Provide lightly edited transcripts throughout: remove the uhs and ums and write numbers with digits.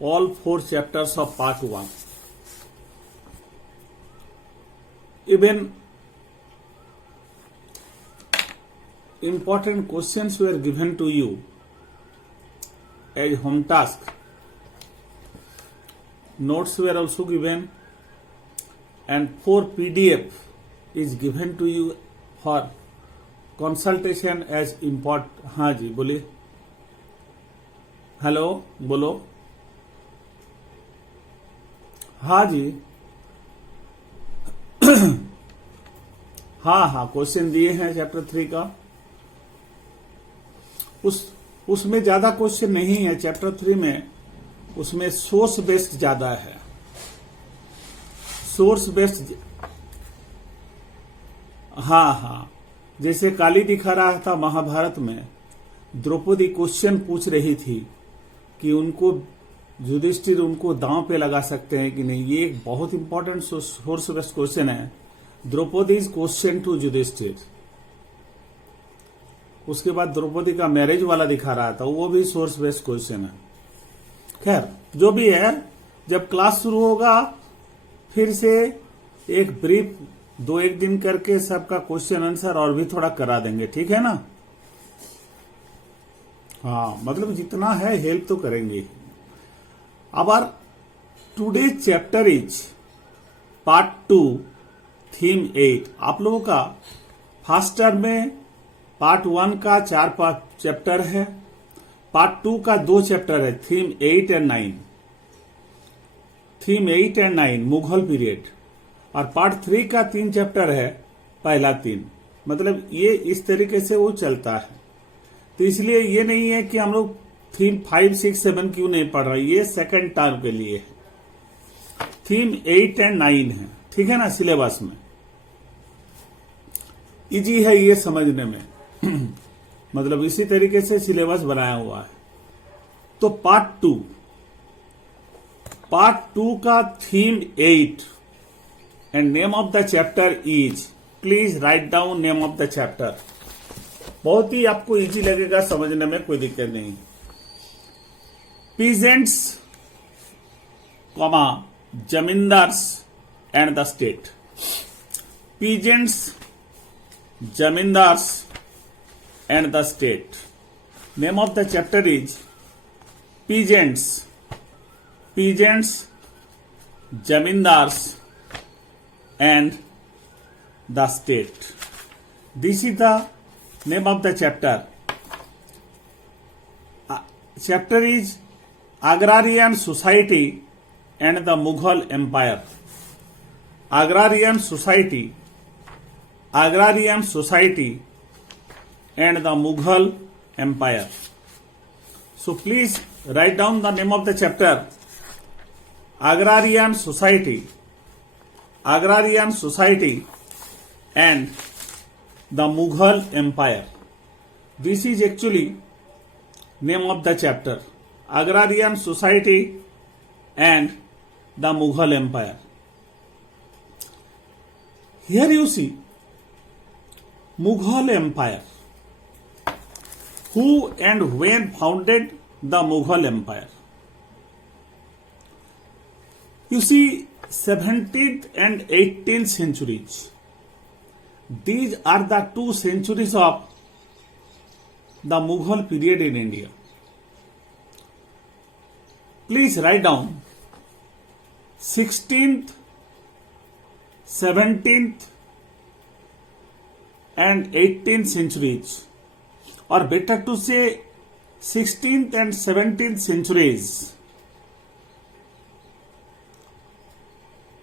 all 4 chapters of part 1. Even important questions were given to you as home task. Notes were also given and 4 PDF is given to you for consultation as important. हाँ जी बोलिए. Hello बोलो. हाँ जी. हाँ question दिए हैं chapter 3 का. उसमें ज्यादा क्वेश्चन नहीं है चैप्टर 3 में. उसमें सोर्स बेस्ड ज्यादा है. Source based. हाँ जैसे काली दिखा रहा था महाभारत में द्रौपदी क्वेश्चन पूछ रही थी कि उनको युधिष्ठिर उनको दांव पे लगा सकते हैं कि नहीं. ये एक बहुत इंपॉर्टेंट सोर्स बेस्ड क्वेश्चन है. Draupadi question to Yudhishthir. उसके बाद द्रौपदी का मैरिज वाला दिखा रहा था, वो भी सोर्स बेस्ड क्वेश्चन है. खैर जो भी है, जब क्लास शुरू होगा फिर से एक ब्रीफ 2-1 दिन करके सबका क्वेश्चन आंसर और भी थोड़ा करा देंगे. ठीक है ना. हाँ मतलब जितना है हेल्प तो करेंगे. अब today chapter is part 2 theme 8. आप लोगों का फर्स्ट टर्म में पार्ट 1 का 4 चैप्टर है. पार्ट 2 का 2 चैप्टर है, theme 8 and 9. Theme 8 and 9 Mughal period. और पार्ट 3 का 3 चैप्टर है, पहला 3. मतलब ये इस तरीके से वो चलता है. तो इसलिए ये नहीं है कि हम लोग थीम 5, 6, 7 क्यों नहीं पढ़ रहे. ये सेकंड टर्म के लिए है. थीम 8 एंड 9 है. ठीक है ना. सिलेबस में इजी है ये समझने में. मतलब इसी तरीके से सिलेबस बनाया हुआ है. तो पार्ट 2 का theme 8 and name of the chapter is. Please write down name of the chapter. बहुत ही आपको इजी लगेगा समझने में, कोई दिक्कत नहीं. Peasants zamindars and the state. Peasants zamindars and the state. Name of the chapter is peasants zamindars and the state. This is the name of the chapter. Chapter is Agrarian Society and the Mughal Empire. Agrarian Society and the Mughal Empire. So please write down the name of the chapter. Agrarian Society and the Mughal Empire. This is actually name of the chapter. Agrarian Society and the Mughal Empire. Here you see Mughal Empire. Who and when founded the Mughal Empire? You see 17th and 18th centuries. These are the 2 centuries of the Mughal period in India. Please write down 16th, 17th and 18th centuries, or better to say 16th and 17th centuries,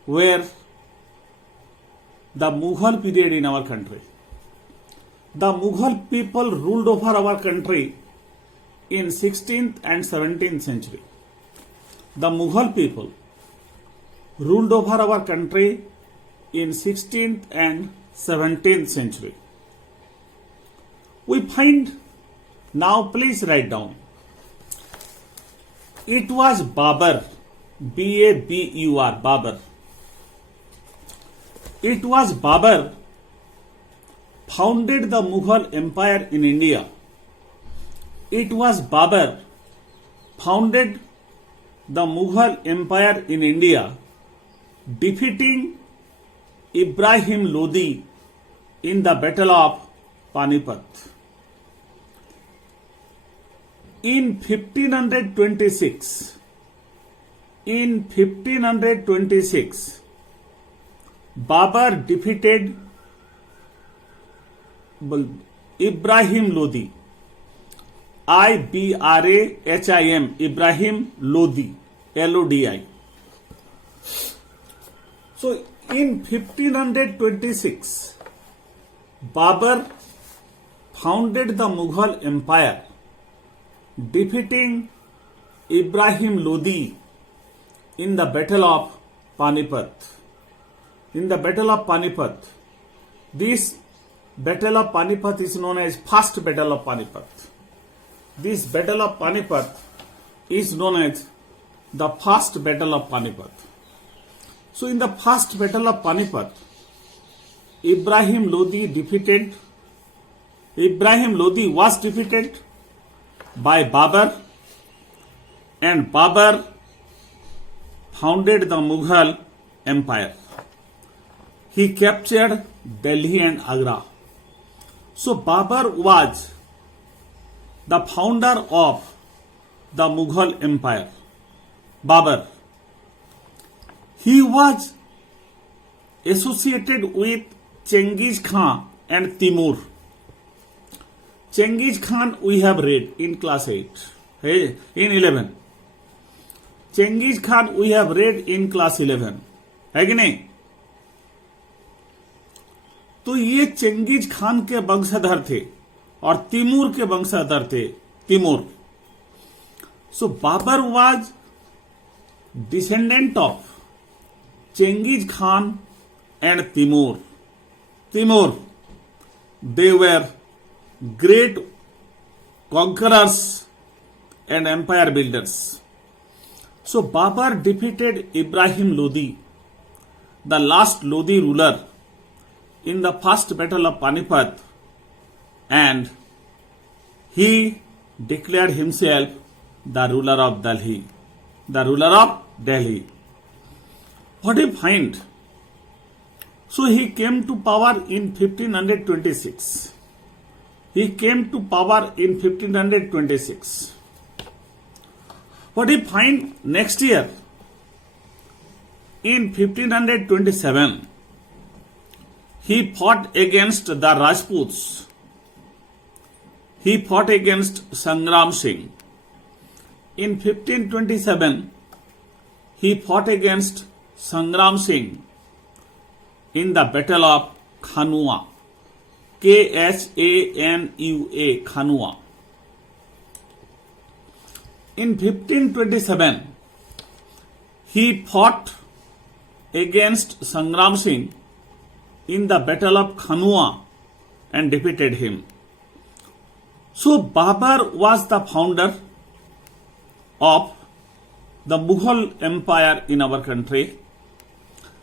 where the Mughal period in our country. The Mughal people ruled over our country in 16th and 17th century. The Mughal people ruled over our country in 16th and 17th century. We find, now please write down, it was Babur, Babur, Babur. It was Babur founded the Mughal Empire in India. It was Babur founded the Mughal Empire in India, defeating Ibrahim Lodi in the Battle of Panipat. In 1526, Babur defeated Ibrahim Lodi. Ibrahim, Ibrahim Lodi, Lodi. So in 1526, Babur founded the Mughal Empire, defeating Ibrahim Lodi in the Battle of Panipat. In the Battle of Panipat, this Battle of Panipat is known as First Battle of Panipat. This Battle of Panipat is known as the First Battle of Panipat. So in the First Battle of Panipat, Ibrahim Lodi was defeated by Babur, and Babur founded the Mughal Empire. He captured Delhi and Agra. So Babur was the founder of the Mughal Empire. Babur. He was associated with Chengiz Khan and Timur. Chengiz Khan we have read in class 8, in 11. Chengiz Khan we have read in class 11. है कि नहीं? तो ये चेंगिज खान के वंशधर थे और Timur के वंशधर थे, Timur. So Babur was descendant of Genghis Khan and Timur. They were great conquerors and empire builders. So Babur defeated Ibrahim Lodi, the last Lodi ruler, in the first battle of Panipat, and he declared himself the ruler of Delhi. What do you find? So he came to power in 1526. What do you find next year? In 1527, he fought against the Rajputs. He fought against Sangram Singh. In 1527, he fought against Sangram Singh in the Battle of Khanua. Khanua, Khanua. In 1527, he fought against Sangram Singh in the Battle of Khanua and defeated him. So Babur was the founder of the Mughal Empire in our country.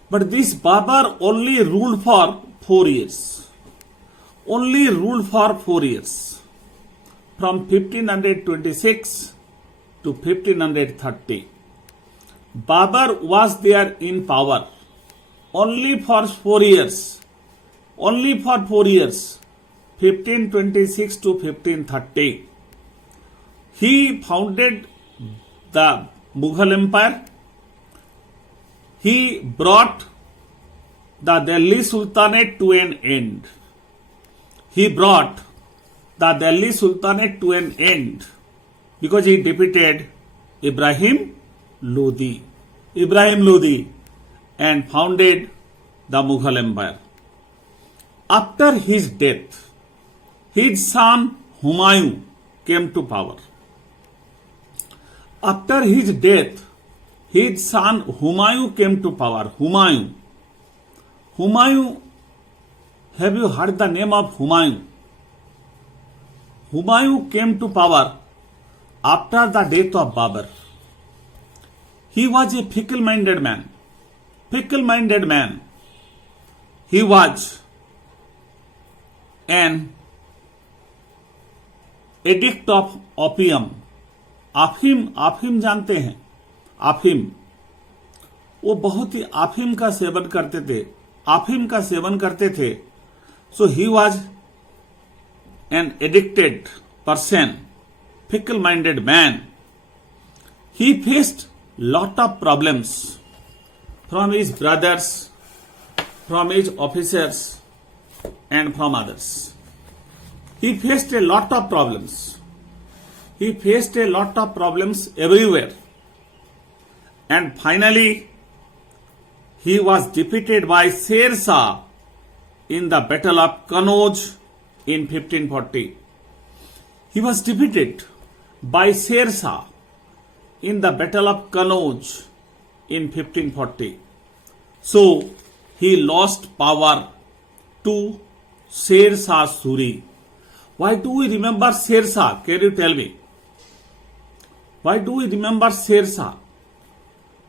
But this Babur only ruled for 4 years. From 1526 to 1530. Babur was there in power only for 4 years. 1526 to 1530. He founded the Mughal Empire. He brought the Delhi Sultanate to an end. Because he defeated Ibrahim Lodi and founded the Mughal Empire. After his death, his son Humayun came to power. Humayun, have you heard the name of Humayun? Humayun came to power after the death of Babur. He was a fickle-minded man. He was an addict of opium. अफीम, अफीम जानते हैं? अफीम, वो बहुत ही अफीम का सेवन करते थे, अफीम का सेवन करते थे. So he was an addicted person, fickle minded man. He faced lot of problems from his brothers, from his officers, and from others. He faced a lot of problems. He faced a lot of problems everywhere. And finally, he was defeated by Sher Shah in the Battle of Kannauj in 1540. He was defeated by Sher Shah in the Battle of Kannauj in 1540. So he lost power to Sher Shah Suri. Why do we remember Sher Shah? Can you tell me? Why do we remember Sher Shah?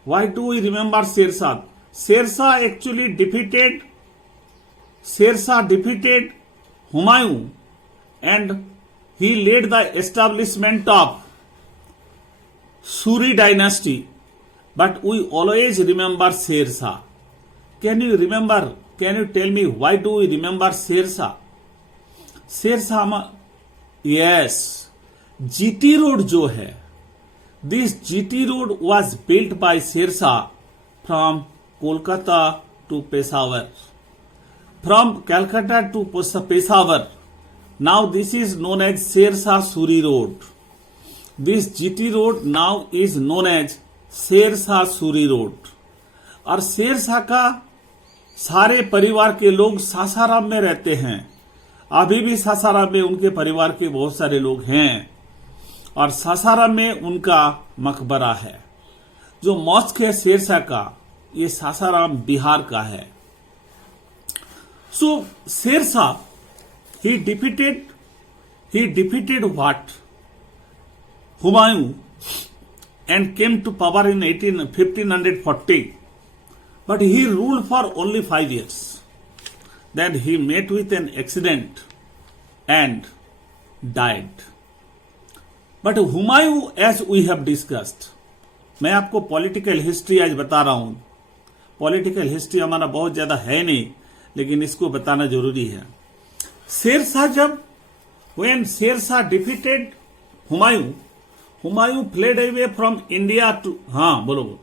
Why do we remember Sher Shah? Sher Shah actually defeated Humayun, and he led the establishment of Suri dynasty, but we always remember Sher Shah. Can you remember? Can you tell me why do we remember Sher Shah? Sher Shah, yes, GT road जो है, this GT road was built by Sher Shah from Kolkata to Peshawar, from Calcutta to Peshawar. Now this is known as Sher Shah Suri Road. This GT road now is known as Sher Shah Suri Road. और शेर शाह का सारे परिवार के लोग सासाराम में रहते हैं. अभी भी सासाराम में उनके परिवार के बहुत सारे लोग हैं, और सासाराम में उनका मकबरा है. जो मॉस्क है शेर शाह का, ये सासाराम बिहार का है. सो Sher Shah he defeated what? Humayun, and came to power in 1540. But he ruled for only 5 years. Then he met with an accident and died. But Humayun, as we have discussed, मैं आपको पॉलिटिकल हिस्ट्री आज बता रहा हूं. Political history हमारा बहुत ज्यादा है नहीं, लेकिन इसको बताना जरूरी है. शेर शाह जब when Sher Shah defeated Humayun fled away from India to, हाँ बोलो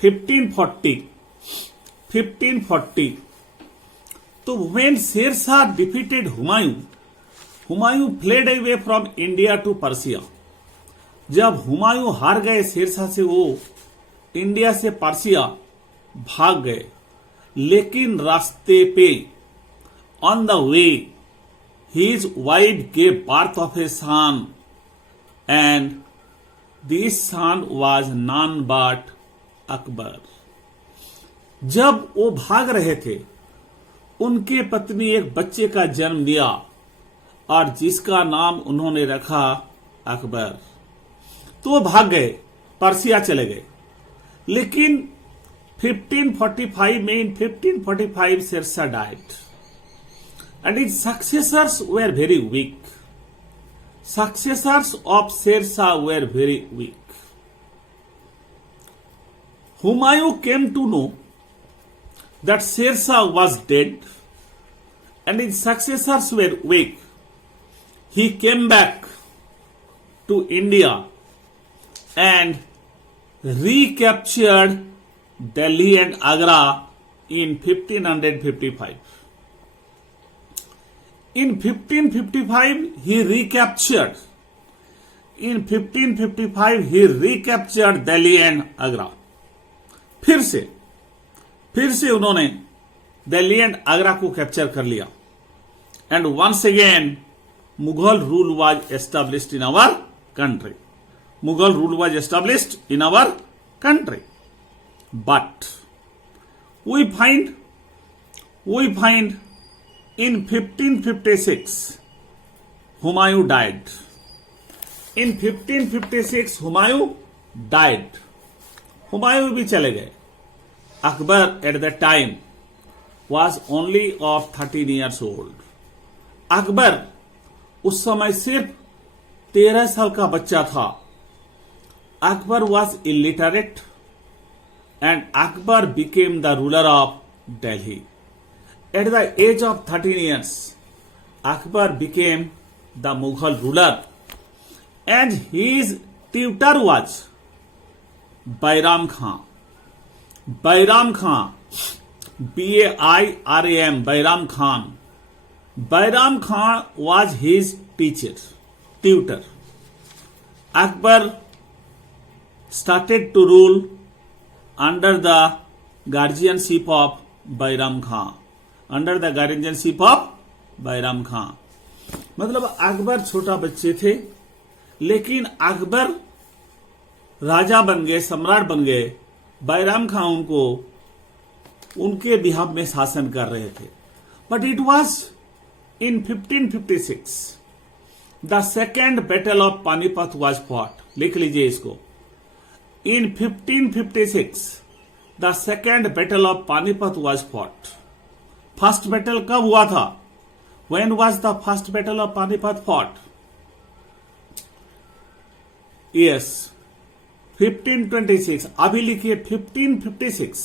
1540. तो when Sher Shah defeated Humayun fled away from India to Persia. जब हुमायूं हार गए शेर शाह से, वो इंडिया से पर्सिया भाग गए. लेकिन रास्ते पे on the way his wife gave birth of a son, and this son was none but Akbar. जब वो भाग रहे थे, उनके पत्नी एक बच्चे का जन्म दिया, और जिसका नाम उन्होंने रखा अकबर. तो वो भाग गए, पर्सिया चले गए. लेकिन 1545 में, in 1545 Sher Shah died, and his successors were very weak. Successors of Sher Shah were very weak. Humayun came to know that Sher Shah was dead, and his successors were weak. He came back to India and recaptured Delhi and Agra in 1555. In 1555 he recaptured Delhi and Agra. फिर से उन्होंने Delhi and Agra को capture कर लिया. And once again Mughal rule was established in our country. Mughal rule was established in our country. But we find in 1556 Humayun died. In 1556 Humayun died. Humayun भी चले गए. Akbar at the time was only of 13 years old. Akbar उस समय सिर्फ 13 साल का बच्चा था. Akbar was illiterate and Akbar became the ruler of Delhi. At the age of 13 years, Akbar became the Mughal ruler and his tutor was Bairam Khan. Bairam Khan, B-A-I-R-A-M, Bairam Khan. Bairam Khan was his teacher, tutor. Akbar started to rule under the guardianship of Bairam Khan. Under the guardianship of Bairam Khan. मतलब अकबर छोटा बच्चे थे, लेकिन अकबर राजा बन गए, सम्राट बन गए. बैराम खां उनको उनके बिहाफ में शासन कर रहे थे. But it was in 1556 the second battle of Panipat was fought. लिख लीजिए इसको. इन 1556 the second battle of Panipat was fought. First battle कब हुआ था? When was the first battle of Panipat fought? Yes, 1526. अभी लिखिए 1556.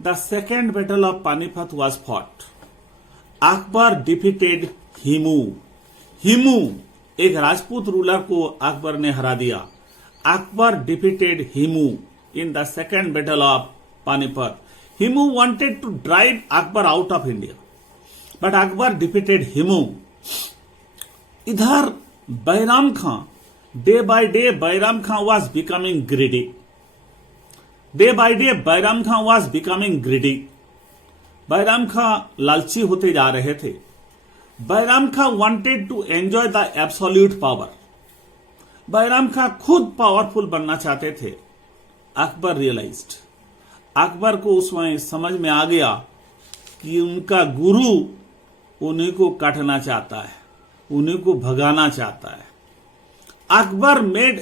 The second battle of Panipat was fought. Akbar defeated Himu. Himu एक Rajput ruler को अकबर ने हरा दिया. Akbar defeated Himu in the second battle of Panipat. Himu wanted to drive Akbar out of India. But Akbar defeated Himu. इधर Bairam Khan, day by day Bairam Khan was becoming greedy. Day by day Bairam Khan was becoming greedy. Bairam Khan लालची होते जा रहे थे. बैराम खां wanted to enjoy the absolute power. Bairam खां खुद powerful बनना चाहते थे. अकबर रियलाइज्ड. अकबर को उस समय समझ में आ गया कि उनका गुरु उन्हीं को काटना चाहता है, उन्हीं को भगाना चाहता है. Akbar made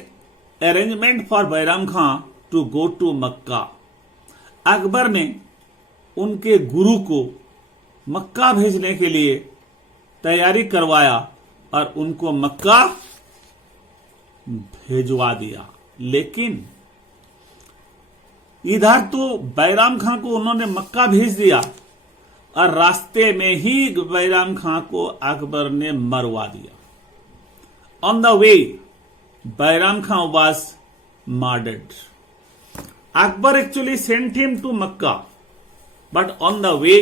arrangement for Bairam Khan to go to Mecca. Akbar ने उनके गुरु को मक्का भेजने के लिए तैयारी करवाया और उनको मक्का भेजवा दिया. लेकिन इधर तो बैराम खां को उन्होंने मक्का भेज दिया और रास्ते में ही बैराम खां को अकबर ने मरवा दिया. On the way Bairam Khan was murdered. Akbar actually sent him to Mecca, but on the way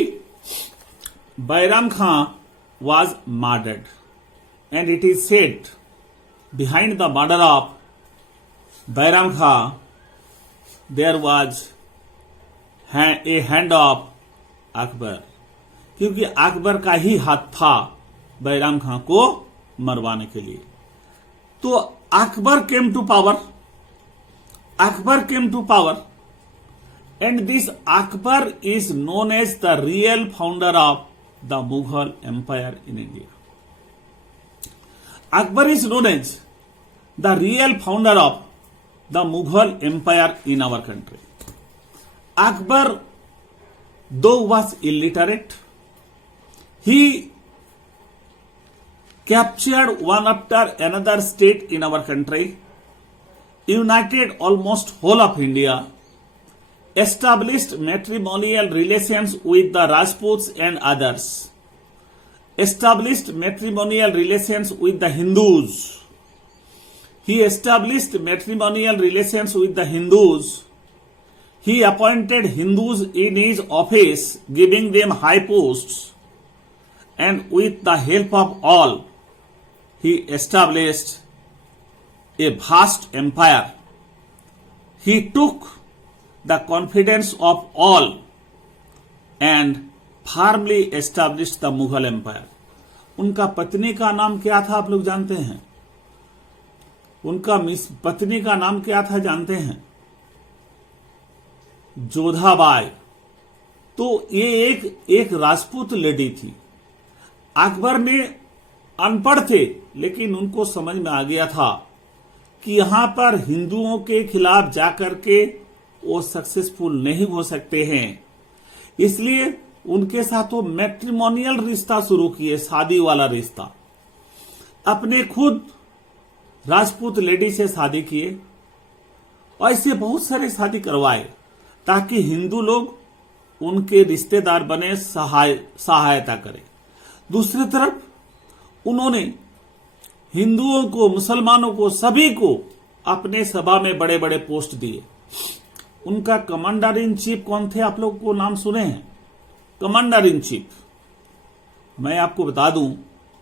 Bairam Khan was murdered. And it is said behind the murder of Bairam Khan there was a hand of Akbar. क्योंकि अकबर का ही हाथ था बैराम खां को मरवाने के लिए. तो Akbar came to power. Akbar came to power and this Akbar is known as the real founder of the Mughal empire in India. Akbar is known as the real founder of the Mughal empire in our country. Akbar, though was illiterate, he captured one after another state in our country, united almost whole of India, established matrimonial relations with the Rajputs and others, established matrimonial relations with the Hindus. He established matrimonial relations with the Hindus. He appointed Hindus in his office, giving them high posts, and with the help of all, he established a vast empire. He took the confidence of all and firmly established the Mughal Empire. उनका पत्नी का नाम क्या था आप लोग जानते हैं? उनका पत्नी का नाम क्या था जानते हैं? जोधाबाई. तो ये एक राजपूत लेडी थी. अकबर ने अनपढ़ थे, लेकिन उनको समझ में आ गया था कि यहां पर हिंदुओं के खिलाफ जाकर के वो सक्सेसफुल नहीं हो सकते हैं. इसलिए उनके साथ वो मैट्रिमोनियल रिश्ता शुरू किए, शादी वाला रिश्ता। अपने खुद राजपूत लेडी से शादी किए और ऐसे बहुत सारे शादी करवाए ताकि हिंदू लोग उनके रिश्तेदार बने, सहायता करें। दूसरी तरफ उन्होंने हिंदुओं को, मुसलमानों को, सभी को अपने सभा में बड़े बड़े पोस्ट दिए। उनका कमांडर इन चीफ कौन थे? आप लोग को नाम सुने हैं, कमांडर इन चीफ। मैं आपको बता दूं,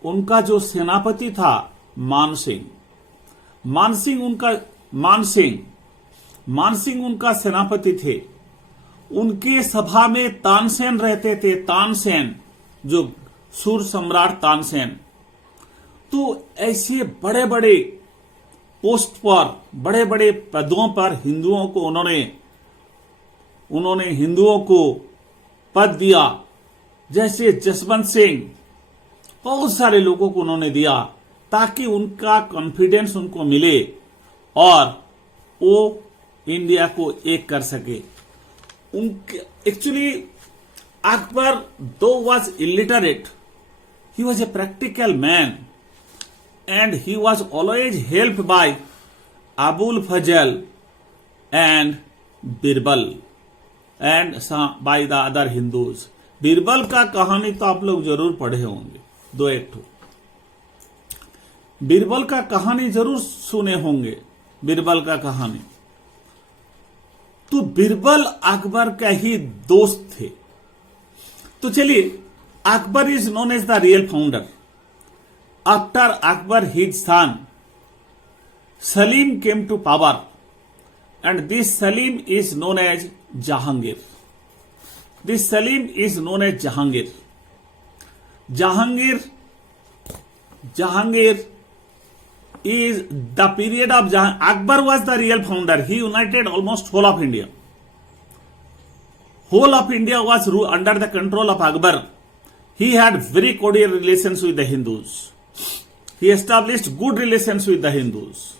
उनका जो सेनापति था मानसिंह, मानसिंह उनका सेनापति थे। उनके सभा में तानसेन रहते थे, तानसेन, जो सूर सम्राट तानसेन। तो ऐसे बड़े बड़े पोस्ट पर, बड़े बड़े पदों पर हिंदुओं को उन्होंने हिंदुओं को पद दिया। जैसे जसवंत सिंह, बहुत सारे लोगों को उन्होंने दिया ताकि उनका कॉन्फिडेंस उनको मिले और वो इंडिया को एक कर सके। उनके एक्चुअली अकबर दो was illiterate, he was a practical man and he was always helped by Abul Fazl and Birbal and by the other Hindus. Birbal का कहानी तो आप लोग जरूर पढ़े होंगे, दो एक ठो बिरबल का कहानी जरूर सुने होंगे। बिरबल का कहानी तो बिरबल अकबर का ही दोस्त थे। तो चलिए, Akbar is known as the real founder. After Akbar his son Salim came to power and this Salim is known as Jahangir. This Salim is known as Jahangir. Jahangir is the period of Akbar was the real founder. He united almost whole of India. Whole of India was under the control of Akbar. He had very cordial relations with the Hindus. He established good relations with the Hindus.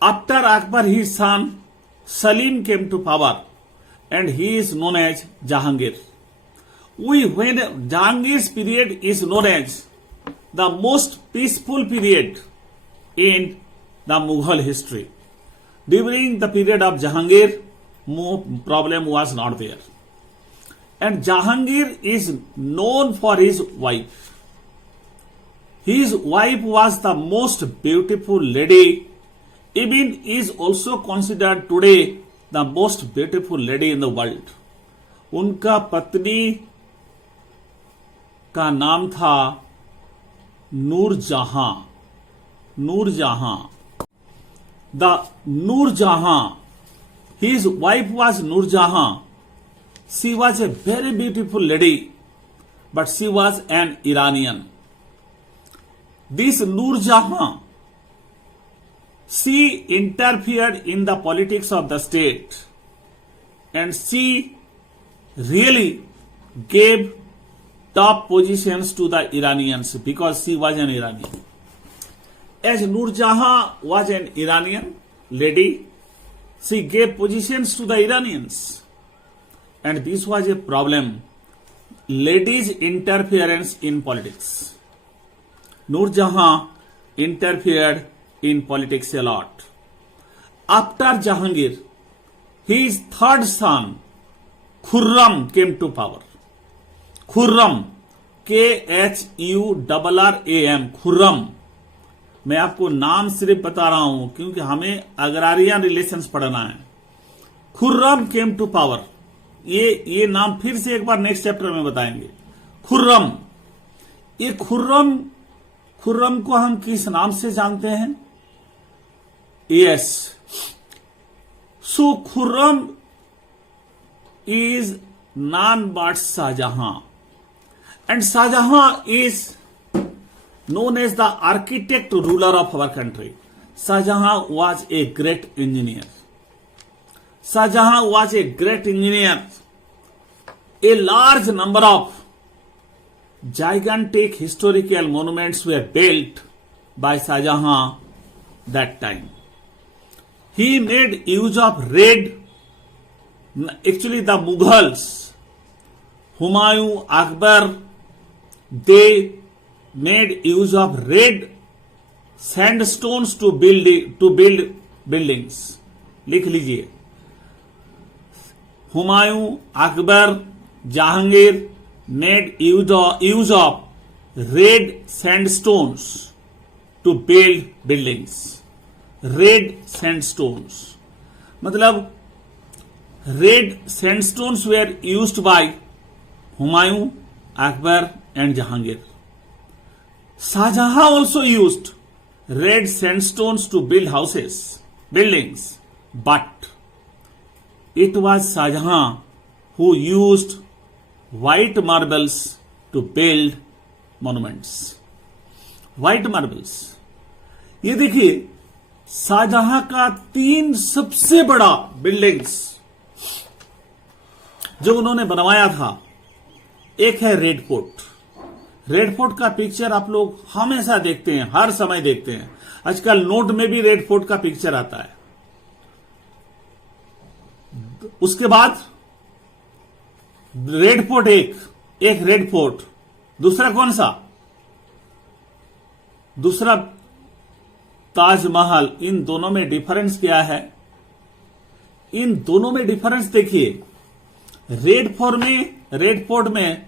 After Akbar, his son Salim came to power and he is known as Jahangir. When Jahangir's period is known as the most peaceful period in the Mughal history. During the period of Jahangir, no problem was not there. And Jahangir is known for his wife. His wife was the most beautiful lady, even is also considered today the most beautiful lady in the world. उनका पत्नी का नाम था Nur Jahan. The Nur Jahan, his wife was Nurjahan. She was a very beautiful lady, but she was an Iranian. This Nurjahan, she interfered in the politics of the state and she really gave top positions to the Iranians because she was an Iranian. As Nurjahan was an Iranian lady, she gave positions to the Iranians. And this was a problem. Ladies' interference in politics. Nurjahan interfered in politics a lot. After Jahangir, his third son, Khurram, came to power. Khurram, KHURRAM, Khurram. मैं आपको नाम सिर्फ बता रहा हूं क्योंकि हमें अग्रारियन relations पढ़ना है। खुर्रम केम टू पावर, ये नाम फिर से एक बार नेक्स्ट चैप्टर में बताएंगे। खुर्रम, ये खुर्रम को हम किस नाम से जानते हैं? Yes, so Khurram is none but Shahjahan. And Shahjahan is known as the architect ruler of our country. Shahjahan was a great engineer. A large number of gigantic historical monuments were built by Shahjahan that time. He made use of red Actually, the Mughals, Humayun, Akbar, they made use of red sandstones to build buildings. लिख लीजिए, Humayun, Akbar, Jahangir made use of red sandstones to build buildings. Red sandstones मतलब red sandstones were used by Humayun, Akbar and Jahangir. Shahjahan also used red sandstones to build buildings, but it was Shahjahan who used white marbles to build monuments. White marbles. ये देखिए, शाहजहां का 3 सबसे बड़ा buildings जो उन्होंने बनवाया था, एक है रेड फोर्ट. रेड फोर्ट का पिक्चर आप लोग हमेशा देखते हैं, हर समय देखते हैं. आजकल नोट में भी रेड फोर्ट का पिक्चर आता है. उसके बाद रेड फोर्ट एक रेड फोर्ट. दूसरा कौन सा? दूसरा ताजमहल. इन दोनों में डिफरेंस क्या है? इन दोनों में डिफरेंस देखिए. रेड फोर्ट में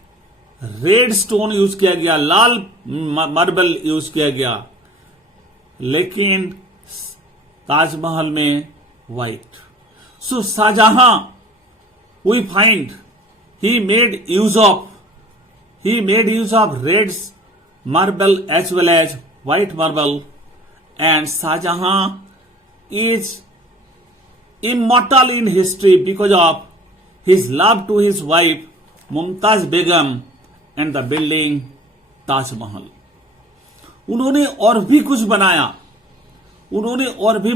रेड स्टोन यूज किया गया, लाल मार्बल यूज किया गया, लेकिन ताजमहल में white. So Shah Jahan, we find he made use of red marble as well as white marble, and Shahjahan is immortal in history because of his love to his wife Mumtaz Begum and the building Taj Mahal. उन्होंने और भी कुछ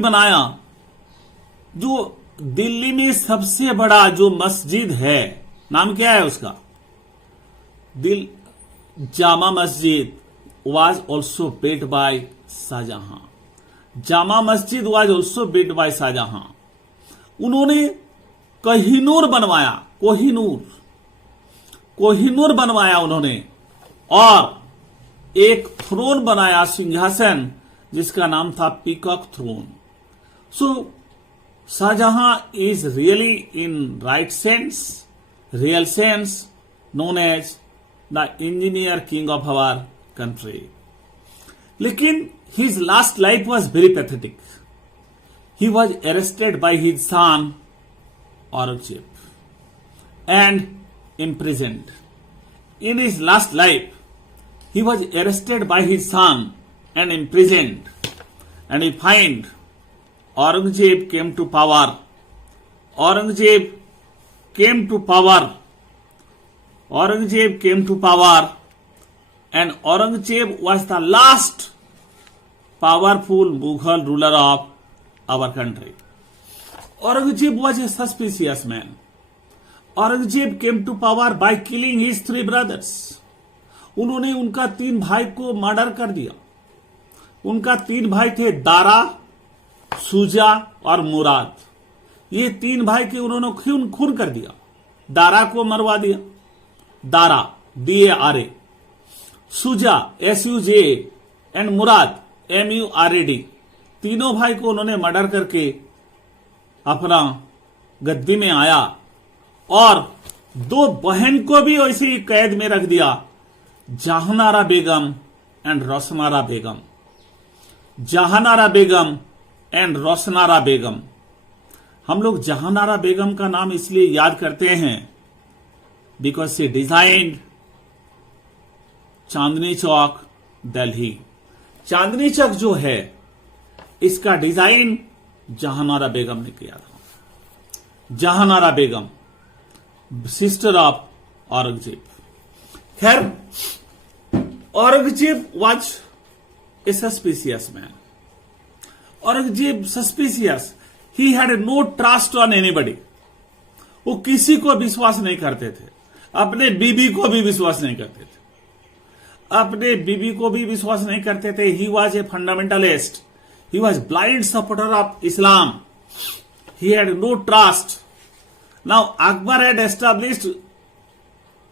बनाया. जो दिल्ली में सबसे बड़ा जो मस्जिद है, नाम क्या है उसका? Jama Masjid was also built by Shahjahan. Jama Masjid was also built by Shahjahan. उन्होंने कोहिनूर बनवाया उन्होंने, और एक थ्रोन बनाया, सिंहासन, जिसका नाम था peacock throne. So Shah Jahan is really in real sense known as the engineer king of our country. लेकिन his last life was very pathetic. He was arrested by his son Aurangzeb and imprisoned. In his last life, he was arrested by his son and imprisoned. And we find Aurangzeb came to power. Aurangzeb came to power, and Aurangzeb was the last powerful Mughal ruler of our country. Aurangzeb was a suspicious man. Aurangzeb came to power by killing his 3 brothers. उन्होंने उनका 3 भाई को murder कर दिया. उनका 3 भाई थे, दारा, शुजा और मुराद. ये 3 भाई के उन्होंने खून कर दिया. दारा को मरवा दिया, Dara DARA, Shuja SUJ and Murad MURAD. तीनों भाई को उन्होंने मर्डर करके अपना गद्दी में आया, और 2 बहन को भी वैसे ही कैद में रख दिया, जहानारा बेगम एंड रोशनारा बेगम. हम लोग जहानारा बेगम का नाम इसलिए याद करते हैं because she designed Chandni Chowk Delhi. Chandni Chowk जो है, इसका डिजाइन जहानारा बेगम ने किया था. जहानारा बेगम, सिस्टर ऑफ औरंगजेब. खैर, Aurangzeb was a suspicious man. Aurangzeb suspicious. He had no trust on anybody. वो किसी को विश्वास नहीं करते थे. अपने बीबी को भी विश्वास नहीं करते थे. He was a fundamentalist. He was blind supporter of Islam. He had no trust. Now Akbar had established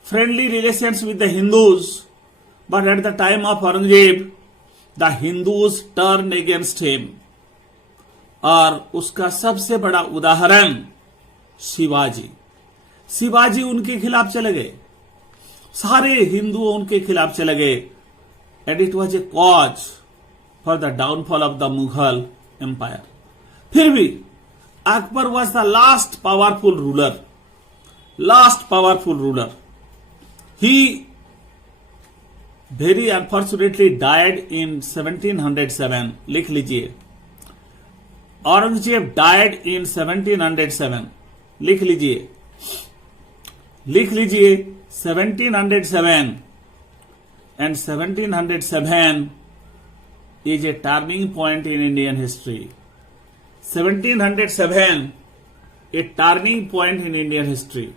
friendly relations with the Hindus, but at the time of Aurangzeb, the Hindus turned against him. और उसका सबसे बड़ा उदाहरण शिवाजी उनके खिलाफ चले गए, सारे हिंदू उनके खिलाफ चले गए, and it was a cause for the downfall of the Mughal empire. फिर भी Akbar was the last powerful ruler. He very unfortunately died in 1707. लिख लीजिए, औरंगजेब डाइड इन 1707. लिख लीजिए 1707. And 1707 is a turning point in Indian history. 1707, a turning point in Indian history.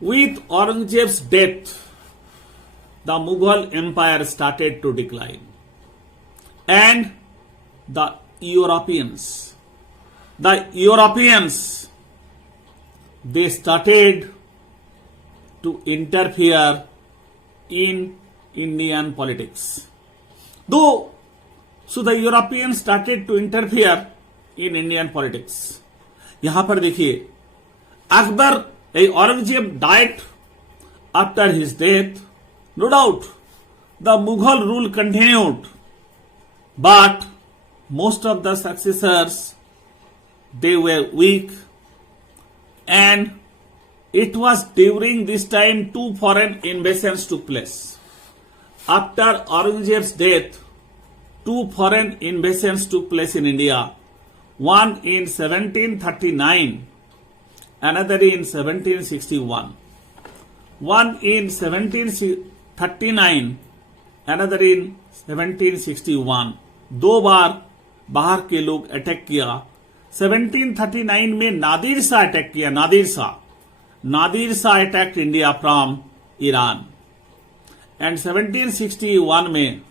With Aurangzeb's death, the Mughal Empire started to decline. And the Europeans, they started to interfere in Indian politics. So the Europeans started to interfere in Indian politics. यहां पर देखिए, Aurangzeb died. After his death, no doubt, the Mughal rule continued, but most of the successors, they were weak, and it was during this time two foreign invasions took place. After Aurangzeb's death, two foreign invasions took place in India, one in 1739, another in 1761. One in 1739, another in 1761. दो बार बाहर के लोग attack किया. 1739 में Nadir Shah attack किया. Nadir Shah attacked India from Iran. And 1761 में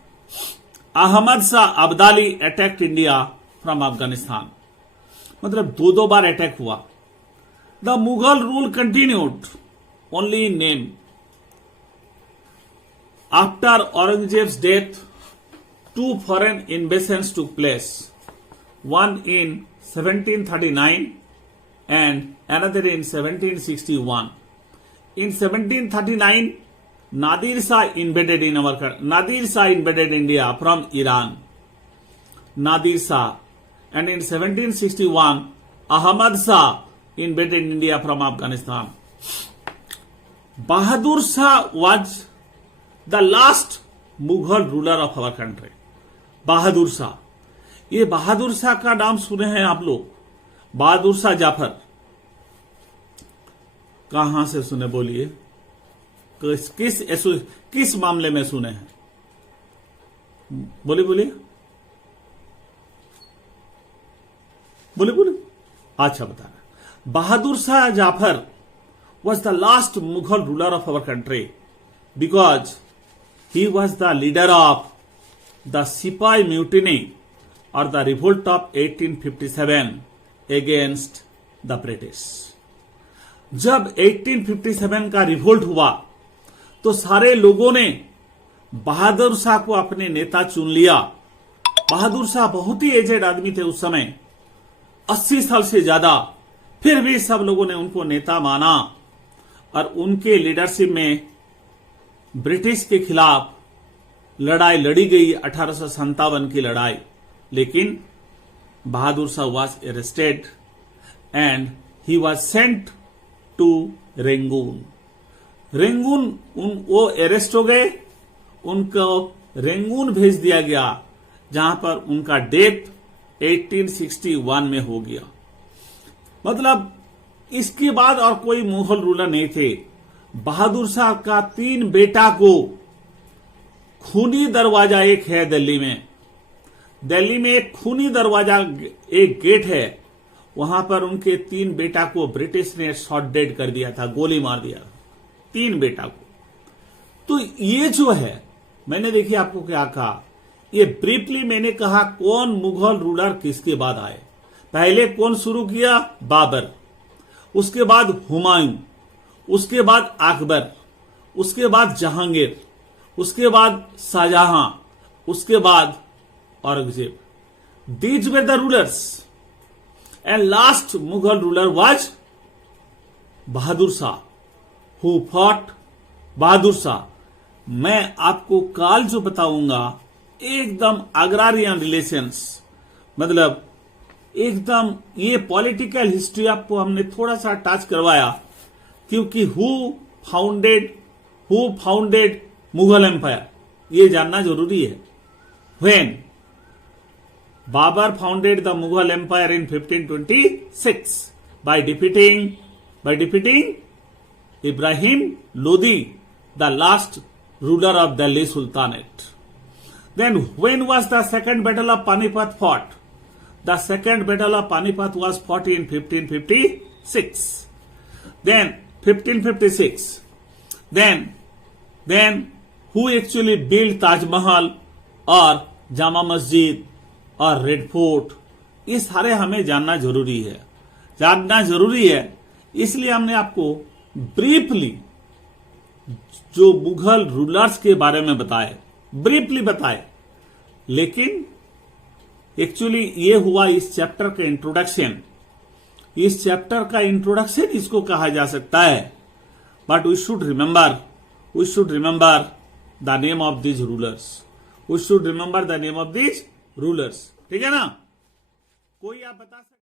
Ahmad Shah Abdali attacked India from Afghanistan. मतलब दो बार अटैक हुआ. The Mughal rule continued only in name. After Aurangzeb's death, two foreign invasions took place, one in 1739 and another in 1761. In 1739, Nadir Shah invaded India from Iran. Nadir Shah. And in 1761, Ahmad Shah invaded India from Afghanistan. Bahadur Shah was the last Mughal ruler of our country. Bahadur Shah. ये बहादुर शाह का नाम सुने हैं आप लोग? बहादुर शाह जाफर. कहां से सुने बोलिए? किस मामले में सुने हैं? बोलिए. अच्छा बता रहा. Bahadur Shah Jafar was the last Mughal ruler of our country because he was the leader of the Sipai Mutiny or the revolt of 1857 against the British. जब 1857 का रिवोल्ट हुआ तो सारे लोगों ने बहादुर शाह को अपने नेता चुन लिया. बहादुर शाह बहुत ही एजेड आदमी थे उस समय, 80 साल से ज्यादा. फिर भी सब लोगों ने उनको नेता माना और उनके लीडरशिप में ब्रिटिश के खिलाफ लड़ाई लड़ी गई, 1857 की लड़ाई. लेकिन Bahadur Shah was arrested and he was sent to Rangoon. वो अरेस्ट हो गए, उनको रेंगून भेज दिया गया, जहां पर उनका डेथ 1861 में हो गया. मतलब इसके बाद और कोई मुगल रूलर नहीं थे. बहादुर शाह का 3 बेटा को खूनी दरवाजा एक है दिल्ली में एक खूनी दरवाजा, एक गेट है, वहां पर उनके 3 बेटा को ब्रिटिश ने शॉट डेड कर दिया था, गोली मार दिया 3 बेटा को. तो ये जो है, मैंने देखिए आपको क्या कहा, ये ब्रीफली मैंने कहा कौन मुगल रूलर किसके बाद आए. पहले कौन शुरू किया? बाबर. उसके बाद हुमायूं, उसके बाद अकबर, उसके बाद जहांगीर, उसके बाद शाहजहां, उसके बाद Aurangzeb. These were the rulers. And last Mughal ruler was Bahadur Shah, who fought Bahadur Shah. मैं आपको काल जो बताऊंगा एकदम अग्रारियन रिलेशंस, मतलब एकदम ये पॉलिटिकल हिस्ट्री आपको हमने थोड़ा सा टच करवाया, क्योंकि हु फाउंडेड मुगल एम्पायर ये जानना जरूरी है. When Babur founded the Mughal Empire in 1526 by defeating Ibrahim Lodi, the last ruler of Delhi Sultanate. Then when was the second battle of Panipat fought? The second battle of Panipat was fought in 1556. Then 1556. Then who actually built Taj Mahal or Jama Masjid और red fort? ये सारे हमें जानना जरूरी है. इसलिए हमने आपको ब्रीफली जो मुगल रूलर्स के बारे में ब्रीफली बताए. लेकिन एक्चुअली ये हुआ इस चैप्टर का इंट्रोडक्शन. इस चैप्टर का इंट्रोडक्शन इसको कहा जा सकता है. But we should remember the name of this rulers. ठीक है ना? कोई आप बता सकते